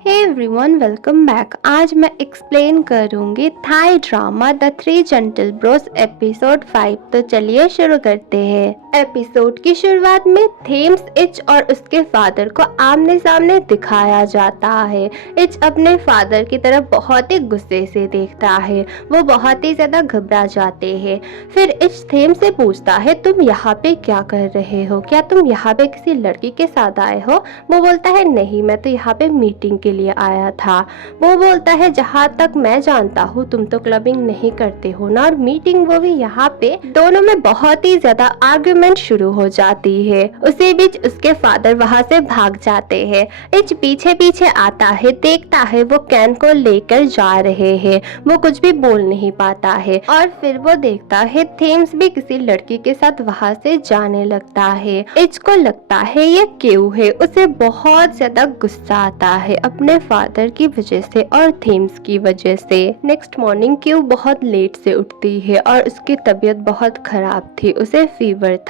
Hey everyone, welcome back. आज मैं explain करूंगी Thai drama the three gentle bros episode 5। तो चलिए शुरू करते हैं। एपिसोड की शुरुआत में थेम्स इच और उसके फादर को आमने सामने दिखाया जाता है। इच अपने फादर की तरफ बहुत ही गुस्से से देखता है। वो बहुत ही ज्यादा घबरा जाते हैं। फिर इच थेम्स से पूछता है, तुम यहाँ पे क्या कर रहे हो? क्या तुम यहाँ पे किसी लड़की के साथ आए हो? वो बोलता है, नहीं, मैं तो यहाँ पे मीटिंग के लिए आया था। वो बोलता है, जहाँ तक मैं जानता हूँ तुम तो क्लबिंग नहीं करते हो ना, और मीटिंग वो भी यहाँ पे। दोनों में बहुत ही ज्यादा आर्गुमेंट शुरू हो जाती है। उसी बीच उसके फादर वहाँ से भाग जाते हैं। इच पीछे पीछे आता है, देखता है वो कैन को लेकर जा रहे हैं। वो कुछ भी बोल नहीं पाता है और फिर वो देखता है थेम्स भी किसी लड़की के साथ वहाँ से जाने लगता है। इच को लगता है ये क्यों है। उसे बहुत ज्यादा गुस्सा आता है अपने फादर की वजह से और थेम्स की वजह से। नेक्स्ट मॉर्निंग क्यू बहुत लेट से उठती है और उसकी तबीयत बहुत खराब थी, उसे फीवर था।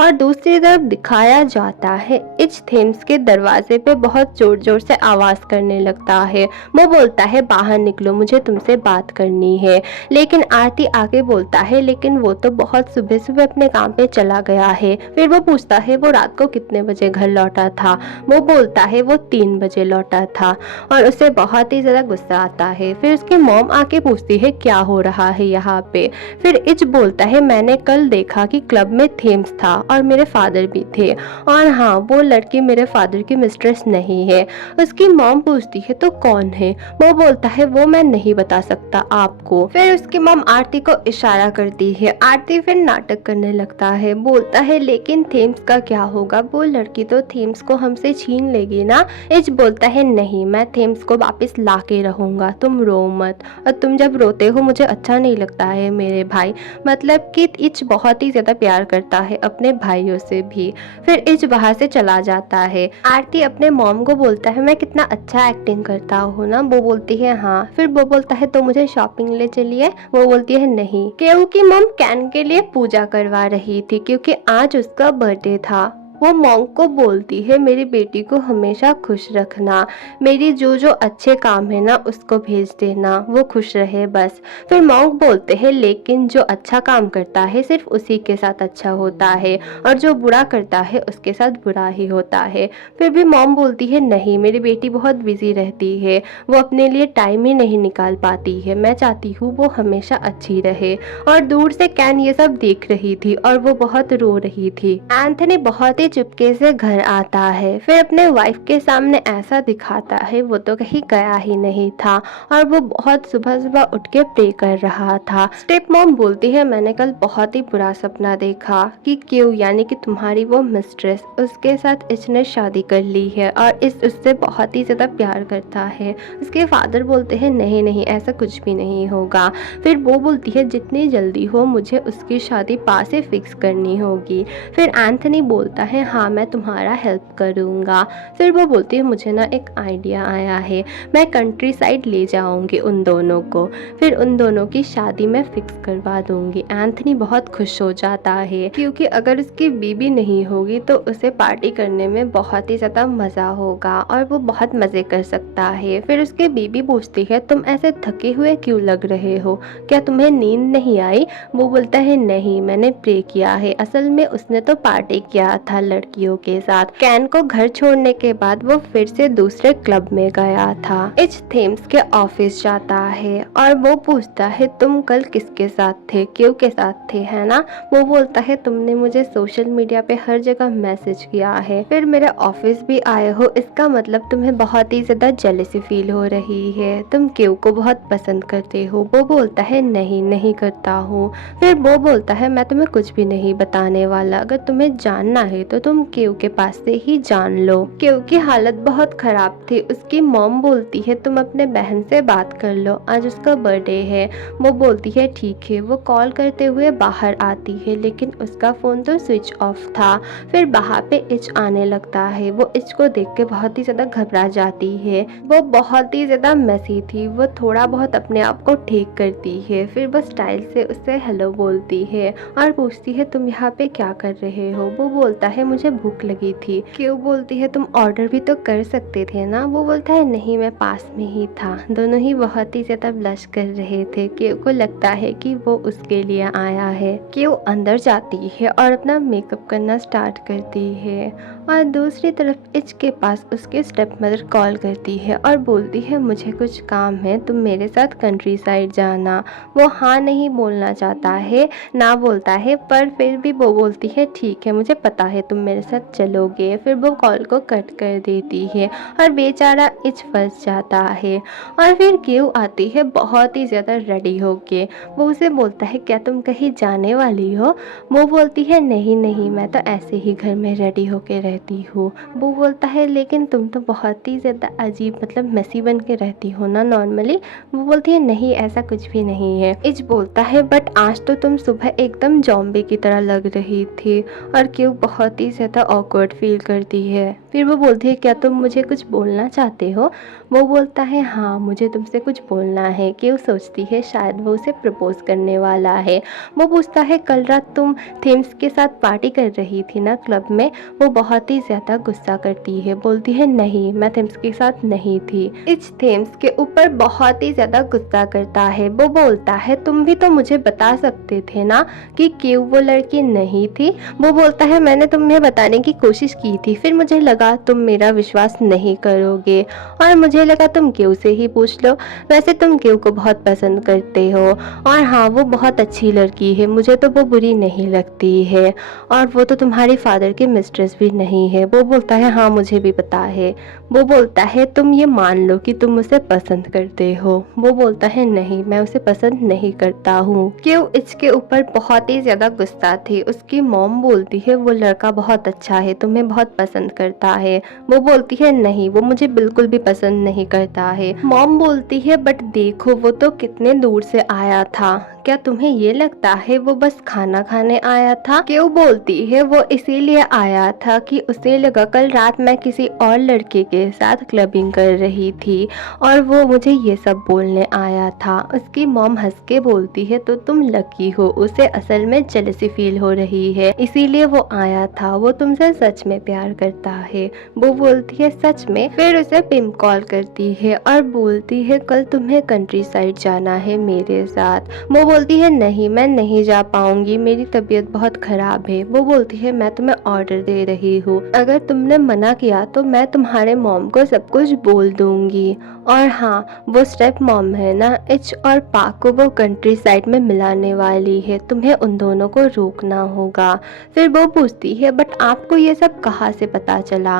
और दूसरी तरफ दिखाया जाता है इच थेम्स के दरवाजे पे बहुत जोर जोर से आवाज करने लगता है। वो बोलता है, बाहर निकलो, मुझे तुमसे बात करनी है। लेकिन आरती आगे बोलता है, लेकिन वो तो बहुत सुबह सुबह अपने काम पे चला गया है। फिर वो पूछता है, वो रात को कितने बजे घर लौटा था? वो बोलता है वो 3 बजे लौटा था और उसे बहुत ही ज्यादा गुस्सा आता है। फिर उसकी मॉम आके पूछती है, क्या हो रहा है यहाँ पे? फिर इच बोलता है, मैंने कल देखा कि क्लब में थेम्स था और मेरे फादर भी थे, और हाँ, वो लड़की मेरे फादर की मिस्ट्रेस नहीं है। उसकी मॉम पूछती है, तो कौन है? वो बोलता है, वो मैं नहीं बता सकता आपको। फिर उसकी मॉम आरती को इशारा करती है। आरती फिर नाटक करने लगता है, बोलता है, लेकिन थेम्स का क्या होगा? वो लड़की तो थेम्स को हमसे छीन लेगी ना। इच बोलता है, नहीं, मैं थेम्स को वापस ला के रहूंगा, तुम रो मत। और तुम जब रोते हो मुझे अच्छा नहीं लगता है मेरे भाई। मतलब कि इच बहुत ही ज्यादा प्यार करता है अपने भाइयों से भी। फिर इच वहां से चला जाता है। आरती अपने मॉम को बोलता है, मैं कितना अच्छा एक्टिंग करता हूँ ना। वो बोलती है, हाँ। फिर वो बोलता है, तो मुझे शॉपिंग ले चलिए। वो बोलती है, नहीं, क्योंकि मॉम कैन के लिए पूजा करवा रही थी क्योंकि आज उसका बर्थडे था। वो मॉन्क को बोलती है, मेरी बेटी को हमेशा खुश रखना, मेरी जो जो अच्छे काम है ना उसको भेज देना, वो खुश रहे बस। फिर मॉन्क बोलते हैं, लेकिन जो अच्छा काम करता है सिर्फ उसी के साथ अच्छा होता है और जो बुरा करता है उसके साथ बुरा ही होता है। फिर भी मॉम बोलती है, नहीं, मेरी बेटी बहुत बिजी रहती है, वो अपने लिए टाइम ही नहीं निकाल पाती है, मैं चाहती हूँ वो हमेशा अच्छी रहे। और दूर से कैन ये सब देख रही थी और वो बहुत रो रही थी। एंथनी बहुत ही चुपके से घर आता है। फिर अपने वाइफ के सामने ऐसा दिखाता है वो तो कहीं गया ही नहीं था और वो बहुत सुबह सुबह उठ के प्रे कर रहा था। स्टेप मॉम बोलती है, मैंने कल बहुत ही बुरा सपना देखा कि क्यों, यानी कि तुम्हारी वो मिस्ट्रेस, उसके साथ इसने शादी कर ली है और इस उससे बहुत ही ज्यादा प्यार करता है। उसके फादर बोलते हैं, नहीं नहीं, ऐसा कुछ भी नहीं होगा। फिर वो बोलती है, जितनी जल्दी हो मुझे उसकी शादी पास से फिक्स करनी होगी। फिर एंथनी बोलता है, हाँ, मैं तुम्हारा हेल्प करूँगा। फिर वो बोलती है, मुझे ना एक आइडिया आया है, मैं कंट्री साइड ले जाऊँगी उन दोनों को, फिर उन दोनों की शादी मैं फिक्स करवा दूँगी। एंथनी बहुत खुश हो जाता है क्योंकि अगर उसकी बीबी नहीं होगी तो उसे पार्टी करने में बहुत ही ज़्यादा मज़ा होगा और वो बहुत मज़े कर सकता है। फिर उसकी बीबी पूछती है, तुम ऐसे थके हुए क्यों लग रहे हो? क्या तुम्हें नींद नहीं आई? वो बोलता है, नहीं, मैंने प्रे किया है। असल में उसने तो पार्टी किया था लड़कियों के साथ। कैन को घर छोड़ने के बाद वो फिर से दूसरे क्लब में गया था। इच थेम्स के ऑफिस जाता है और वो पूछता है, तुम कल किसके साथ थे? क्यों के साथ थे, है ना? वो बोलता है, तुमने मुझे सोशल मीडिया पे हर जगह मैसेज किया है, फिर मेरे ऑफिस भी आए हो, इसका मतलब तुम्हें बहुत ही ज्यादा जेलसी फील हो रही है, तुम क्यों को बहुत पसंद करते हो। वो बोलता है, नहीं, नहीं करता हूँ। फिर वो बोलता है, मैं तुम्हें कुछ भी नहीं बताने वाला, अगर तुम्हें जानना है तो तुम क्यू के पास से ही जान लो। क्यू की हालत बहुत खराब थी। उसकी मॉम बोलती है, तुम अपने बहन से बात कर लो, आज उसका बर्थडे है। वो बोलती है, ठीक है। वो कॉल करते हुए बाहर आती है लेकिन उसका फोन तो स्विच ऑफ था। फिर बाहर पे इच आने लगता है। वो इच को देख के बहुत ही ज्यादा घबरा जाती है। वो बहुत ही ज्यादा मेसी थी। वो थोड़ा बहुत अपने आप को ठीक करती है। फिर वो स्टाइल से उससे हेलो बोलती है और पूछती है, तुम यहाँ पे क्या कर रहे हो? वो बोलता है, मुझे भूख लगी थी। क्यू बोलती है तुम ऑर्डर भी तो कर सकते थे ना। वो बोलता है नहीं, मैं पास में ही था। दोनों ही बहुत ही ज्यादा ब्लश कर रहे थे। क्यू को लगता है कि वो उसके लिए आया है। क्यू अंदर जाती है और अपना मेकअप करना स्टार्ट करती है और दूसरी तरफ इच के पास उसके स्टेप मदर कॉल करती है और बोलती है मुझे कुछ काम है, तुम मेरे साथ कंट्री साइड जाना। वो हाँ नहीं बोलना चाहता है, ना बोलता है, पर फिर भी वो बोलती है ठीक है, मुझे पता है तुम मेरे साथ चलोगे। फिर वो कॉल को कट कर देती है और बेचारा इच फंस जाता है। और फिर क्यू आती है बहुत ही ज़्यादा रेडी होके। वो उसे बोलता है क्या तुम कहीं जाने वाली हो। वो बोलती है नहीं नहीं, मैं तो ऐसे ही घर में रेडी होके रहती हूँ। वो बोलता है लेकिन तुम तो बहुत ही ज़्यादा अजीब मतलब मेसी बन के रहती हो ना नॉर्मली। वो बोलती है नहीं ऐसा कुछ भी नहीं है। इच बोलता है बट आज तो तुम सुबह एकदम जॉम्बी की तरह लग रही थी। और क्यू बहुत ही ज़्यादा ऑकवर्ड फील करती है। फिर वो बोलती है क्या तुम मुझे कुछ बोलना चाहते हो। वो बोलता है हाँ मुझे तुमसे कुछ बोलना है। क्यू सोचती है शायद वो उसे प्रपोज करने वाला है। वो पूछता है कल रात तुम थेम्स के साथ पार्टी कर रही थी ना क्लब में। वो बहुत ही ज़्यादा गुस्सा करती है, बोलती है नहीं मैं थेम्स के साथ नहीं थी। इच थेम्स के ऊपर बहुत ही ज़्यादा गुस्सा करता है। वो बोलता है तुम भी तो मुझे बता सकते थे ना कि क्यू वो लड़की नहीं थी। वो बोलता है मैंने तुम्हें बताने की कोशिश की थी, फिर मुझे लगा तुम मेरा विश्वास नहीं करोगे और मुझे लगा तुम क्यू से ही पूछ लो। वैसे तुम क्यू को बहुत पसंद करते हो और हाँ वो बहुत अच्छी लड़की है, मुझे तो वो बुरी नहीं लगती है और वो तो तुम्हारे फादर की मिस्ट्रेस भी नहीं है। वो बोलता है हाँ मुझे भी पता है। वो बोलता है तुम ये मान लो कि तुम उसे पसंद करते हो। वो बोलता है नहीं मैं उसे पसंद नहीं करता हूँ। क्यू इसके ऊपर बहुत ही ज्यादा गुस्सा थी। उसकी मॉम बोलती है वो लड़का बहुत अच्छा है, तुम्हें बहुत पसंद करता है। वो बोलती है नहीं वो मुझे बिल्कुल भी पसंद नहीं करता है। मॉम बोलती है बट देखो वो तो कितने दूर से आया था, क्या तुम्हें ये लगता है वो बस खाना खाने आया था। क्यों बोलती है वो इसीलिए आया था कि उसे लगा कल रात मैं किसी और लड़के के साथ क्लबिंग कर रही थी और वो मुझे ये सब बोलने आया था। उसकी मॉम हंस के बोलती है तो तुम लकी हो, उसे असल में जेलसी फील हो रही है इसीलिए वो आया था, वो तुमसे सच में प्यार करता है। वो बोलती है सच में। फिर उसे पिम कॉल करती है और बोलती है कल तुम्हें कंट्री साइड जाना है मेरे साथ। वो बोलती है नहीं मैं नहीं जा पाऊंगी, मेरी तबीयत बहुत खराब है। वो बोलती है मैं तुम्हें ऑर्डर दे रही हूँ, अगर तुमने मना किया तो मैं तुम्हारे मॉम को सब कुछ बोल दूंगी। और हाँ वो स्टेप मॉम है ना इच और पाक को वो कंट्री साइड में मिलाने वाली है, तुम्हें उन दोनों को रोकना होगा। फिर वो पूछती है बट आपको ये सब कहाँ से पता चला।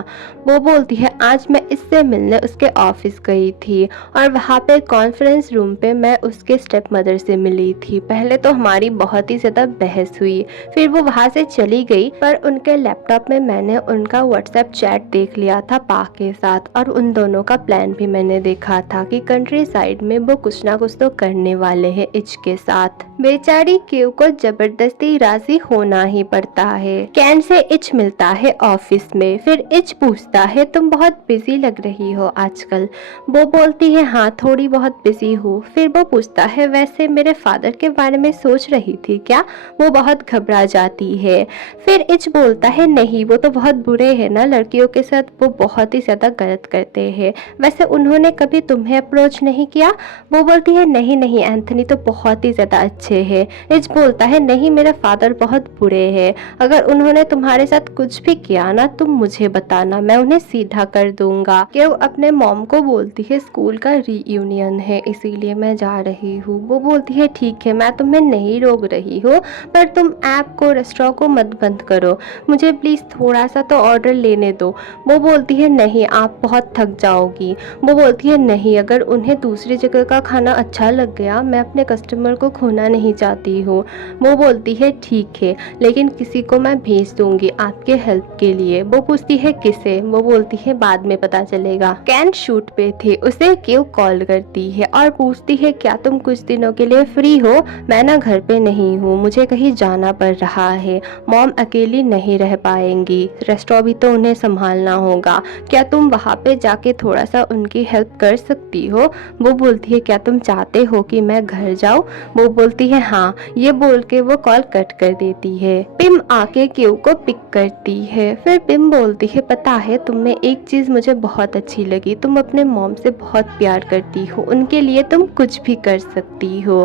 वो बोलती है आज मैं इससे मिलने उसके ऑफिस गई थी और वहाँ पे कॉन्फ्रेंस रूम पे मैं उसके स्टेप मदर से मिली थी। पहले तो हमारी बहुत ही ज़्यादा बहस हुई, फिर वो वहाँ से चली गई, पर उनके लैपटॉप में मैंने उनका व्हाट्सएप चैट देख लिया था पाक के साथ और उन दोनों का प्लान भी मैंने देखा था कि कंट्री साइड में वो कुछ ना कुछ तो करने वाले हैं इच के साथ। बेचारी क्यू को जबरदस्ती राजी होना ही पड़ता है। कैन से इच मिलता है ऑफिस में। फिर इच पूछता है तुम बहुत बिजी लग रही हो आजकल। वो बोलती है हाँ थोड़ी बहुत बिजी हूँ। फिर वो पूछता है वैसे मेरे फादर के बारे में सोच रही थी क्या। वो बहुत घबरा जाती है। फिर इच बोलता है नहीं वो तो बहुत बुरे हैं ना, लड़कियों के साथ वो बहुत ही ज्यादा गलत करते हैं। वैसे उन्होंने कभी तुम्हें अप्रोच नहीं किया। वो बोलती है नहीं नहीं एंथनी तो बहुत ही ज्यादा अच्छे हैं। इच बोलता है नहीं मेरे फादर बहुत बुरे हैं, अगर उन्होंने तुम्हारे साथ कुछ भी किया ना तुम मुझे बताना, मैं उन्हें सीधा कर दूंगा। क्यों अपने मॉम को बोलती है स्कूल का रीयूनियन है इसीलिए मैं जा रही हूँ। वो बोलती है ठीक है मैं तुम्हें नहीं रोक रही हूँ, पर तुम ऐप को रेस्टोरेंट को मत बंद करो, मुझे प्लीज थोड़ा सा तो ऑर्डर लेने दो। वो बोलती है नहीं आप बहुत थक जाओगी। वो बोलती है नहीं अगर उन्हें दूसरी जगह का खाना अच्छा लग गया मैं अपने कस्टमर को खोना नहीं चाहती हूँ। वो बोलती है ठीक है लेकिन किसी को मैं भेज दूंगी आपके हेल्प के लिए। वो पूछती है किसे। वो बोलती है बाद में पता चलेगा। कैन शूट पे थे, उसे क्यों कॉल करती है और पूछती है क्या तुम कुछ दिनों के लिए फ्री हो, मैं ना घर पे नहीं हूँ, मुझे कहीं जाना पड़ रहा है, मॉम अकेली नहीं रह पाएंगी, रेस्टोरेंट भी तो उन्हें संभालना होगा, क्या तुम वहाँ पे जाके थोड़ा सा उनकी हेल्प कर सकती हो? वो बोलती है क्या तुम चाहते हो कि मैं घर जाऊँ? वो बोलती है हाँ। ये बोल के वो कॉल कट कर देती है। पिम आके क्यू को पिक करती है। फिर पिम बोलती है पता है तुम में एक चीज मुझे बहुत अच्छी लगी, तुम अपने मॉम से बहुत प्यार करती हो, उनके लिए तुम कुछ भी कर सकती हो।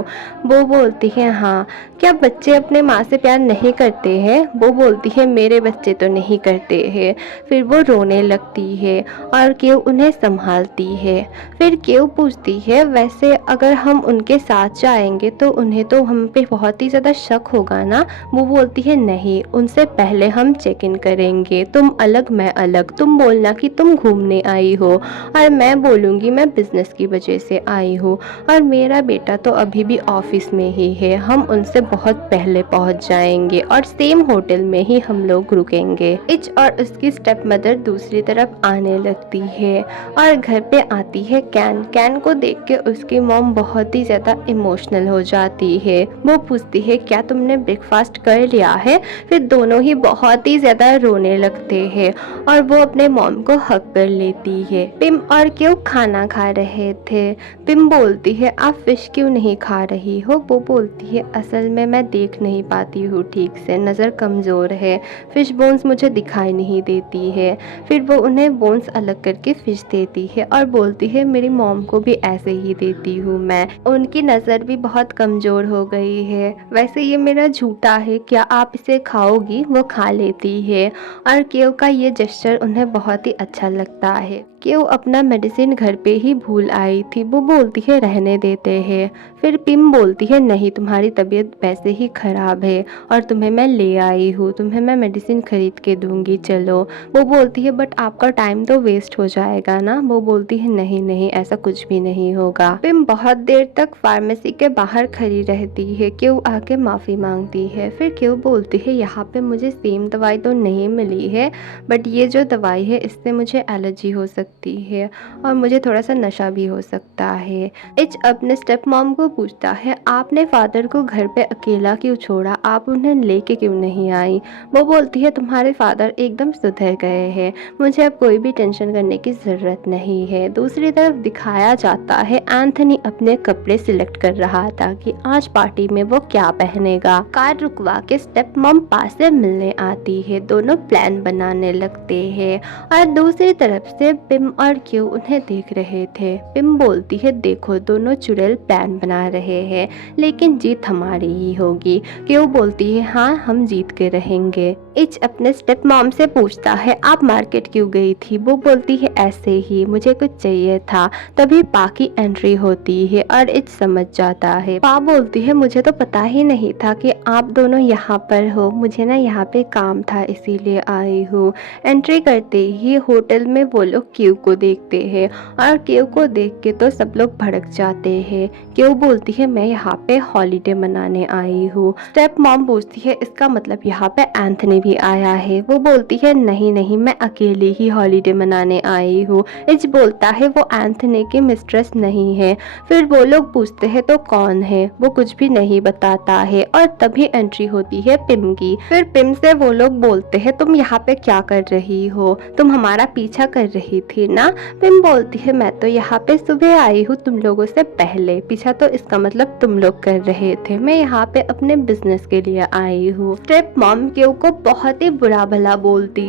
वो बोलती है हाँ, क्या बच्चे अपने माँ से प्यार नहीं करते हैं? वो बोलती है मेरे बच्चे तो नहीं करते हैं। फिर वो रोने लगती है और क्यू उन्हें संभालती है। फिर क्यू पूछती है वैसे अगर हम उनके साथ जाएंगे तो उन्हें तो हम पे बहुत ही ज़्यादा शक होगा ना? वो बोलती है नहीं, उनसे पहले हम चेक इन करेंगे, तुम अलग मैं अलग, तुम बोलना कि तुम घूमने आई हो और मैं बोलूँगी मैं बिजनेस की वजह से आई हूँ और मेरा बेटा तो अभी भी ऑफिस में ही है, हम उनसे बहुत पहले पहुँच जाएंगे और सेम होटल में ही हम लोग रुकेंगे। इच और उसकी स्टेप मदर दूसरी तरफ आने लगती है और घर पे आती है कैन। कैन को देख के उसकी मॉम बहुत ही ज़्यादा इमोशनल हो जाती है। वो पूछती है क्या तुमने ब्रेकफास्ट कर लिया है? फिर दोनों ही बहुत ही ज़्यादा रोने लगते हैं और वो अपने मॉम को हक कर लेती है। पिम और क्यों खाना खा रहे थे। पिम बोलती है आप फिश क्यों नहीं खा रही हो? वो बोलती है असल में मैं देख नहीं पाती हूँ ठीक से, नज़र कमज़ोर है, फिश बोन्स मुझे दिखाई नहीं देती है। फिर वो उन्हें बोन्स अलग करके फिश देती है और बोलती है मेरी मॉम को भी ऐसे ही देती हूँ मैं, उनकी नज़र भी बहुत कमज़ोर हो गई है। वैसे ये मेरा झूठा है, क्या आप इसे खाओगी? वो खा लेती है और केव का ये जेस्चर उन्हें बहुत ही अच्छा लगता है। केव अपना मेडिसिन घर पे ही भूल आई थी। वो बोलती है रहने देते हैं। फिर पिम बोलती है नहीं, तुम्हारी तबीयत वैसे ही ख़राब है और तुम्हें मैं ले आई हूँ, तुम्हें मैं मेडिसिन खरीद के दूंगी, चलो। वो बोलती है बट आपका टाइम तो वेस्ट हो जाएगा ना? वो बोलती है नहीं नहीं, ऐसा कुछ भी नहीं होगा। पिम बहुत देर तक फार्मेसी के बाहर खड़ी रहती है। क्यों आके माफ़ी मांगती है। फिर क्यों बोलती है यहाँ पे मुझे सेम दवाई तो नहीं मिली है, बट ये जो दवाई है इससे मुझे एलर्जी हो सकती है और मुझे थोड़ा सा नशा भी हो सकता है। इच अपने स्टेप मॉम को पूछता है आपने फादर को घर पे अकेला क्यों छोड़ा, आप उन्हें लेके क्यों नहीं आई? वो बोलती है तुम्हारे फादर एकदम सुधर गए हैं, मुझे अब कोई भी टेंशन करने की ज़रूरत नहीं है। दूसरी तरफ दिखाया जाता है एंथनी अपने कपड़े सिलेक्ट कर रहा था कि आज पार्टी में वो क्या पहनेगा। कार रुकवा के स्टेप मॉम पास से मिलने आती है, दोनों प्लान बनाने लगते हैं और दूसरी तरफ से पिम और क्यू उन्हें देख रहे थे। पिम बोलती है देखो दोनों चुड़ैल प्लान बना रहे हैं लेकिन जीत हमारी ही होगी। क्यू बोलती है हाँ हम जीत के रहेंगे। इच अपने स्टेप मॉम से पूछता है आप मार्केट क्यों गई थी? वो बोलती है ऐसे ही, मुझे कुछ चाहिए था। तभी पा की एंट्री होती है और इच समझ जाता है। पा बोलती है मुझे तो पता ही नहीं था कि आप दोनों यहाँ पर हो, मुझे ना यहाँ पे काम था इसीलिए आई हूँ। एंट्री करते ही होटल में वो लोग क्यू को देखते हैं और क्यू को देख के तो सब लोग भड़क जाते हैं। क्यू बोलती है मैं यहाँ पे हॉलीडे मनाने आई हूँ। स्टेप मॉम पूछती है इसका मतलब यहाँ पे एंथनी भी आया है? वो बोलती है नहीं नहीं, मैं अकेले ही हॉलीडे मनाने आई हूँ। इच बोलता है वो एंथनी की मिस्ट्रेस नहीं है। फिर वो लोग पूछते हैं तो कौन है? वो कुछ भी नहीं बताता है और तभी एंट्री होती है पिम की। फिर पिम से वो लोग बोलते हैं तुम यहाँ पे क्या कर रही हो, तुम हमारा पीछा कर रही थी ना? पिम बोलती है मैं तो यहाँ पे सुबह आई हूँ तुम लोगों से पहले, पीछा तो इसका मतलब तुम लोग कर रहे थे, मैं यहाँ पे अपने बिजनेस के लिए आई हूँ। स्टेप मॉम क्यू को बहुत ही बुरा भला बोलती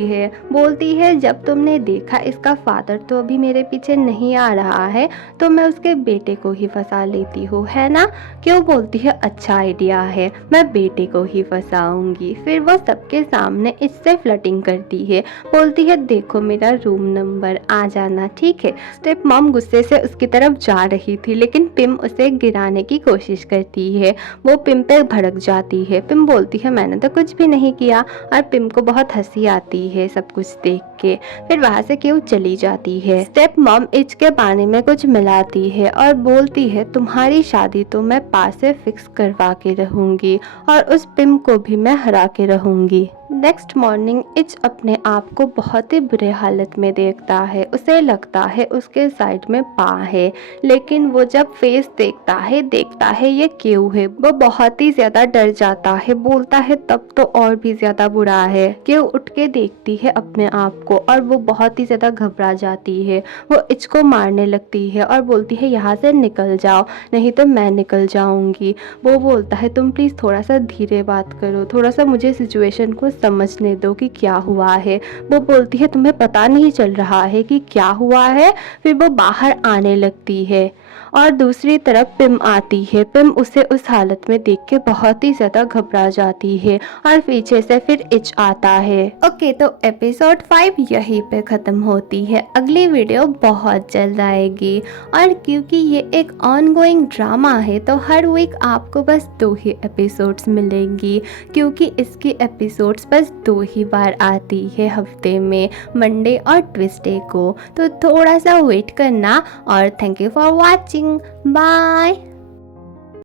है जब तुमने देखा इसका फादर तो अभी मेरे पीछे नहीं आ रहा है तो मैं उसके बेटे को ही फंसा लेती हूँ, है ना? क्यों बोलती है अच्छा आइडिया है, मैं बेटे को ही फंसाऊंगी। फिर वो सबके सामने इससे फ्लर्टिंग करती है, बोलती है देखो मेरा रूम नंबर, आ जाना ठीक है। स्टेप मॉम गुस्से से उसकी तरफ जा रही थी लेकिन पिम उसे गिराने की कोशिश करती है। वो पिम पे भड़क जाती है। पिम बोलती है मैंने तो कुछ भी नहीं किया और पिम को बहुत हंसी आती है सब कुछ देख के। फिर वहाँ से क्यों चली जाती है। स्टेप मॉम इच के पानी में कुछ मिलाती है और बोलती है तुम्हारी शादी तो मैं पास से फिक्स करवा के रहूंगी और उस पिम को भी मैं हरा के रहूंगी। नेक्स्ट मॉर्निंग इच अपने आप को बहुत ही बुरे हालत में देखता है। उसे लगता है उसके साइड में पा है, लेकिन वो जब फेस देखता है ये क्यों है, वो बहुत ही ज्यादा डर जाता है। बोलता है तब तो और भी ज्यादा बुरा है। क्यों उठ के देखती है अपने आप को और वो बहुत ही ज्यादा घबरा जाती है। वो इच को मारने लगती है और बोलती है यहाँ से निकल जाओ, नहीं तो मैं निकल जाऊंगी। वो बोलता है तुम प्लीज़ थोड़ा सा धीरे बात करो, थोड़ा सा मुझे सिचुएशन को समझने दो कि क्या हुआ है। वो बोलती है तुम्हें पता नहीं चल रहा है कि क्या हुआ है। फिर वो बाहर आने लगती है और दूसरी तरफ पिम आती है। पिम उसे उस हालत में देख के बहुत ही ज़्यादा घबरा जाती है और पीछे से फिर इच आता है। ओके, तो एपिसोड 5 यहीं पे ख़त्म होती है। अगली वीडियो बहुत जल्द आएगी और क्योंकि ये एक ऑनगोइंग ड्रामा है तो हर वीक आपको बस 2 ही एपिसोड्स मिलेंगी, क्योंकि इसकी एपिसोड्स बस 2 ही बार आती है हफ्ते में, मंडे और ट्यूसडे को। तो थोड़ा सा वेट करना और thank you for watching. Bye.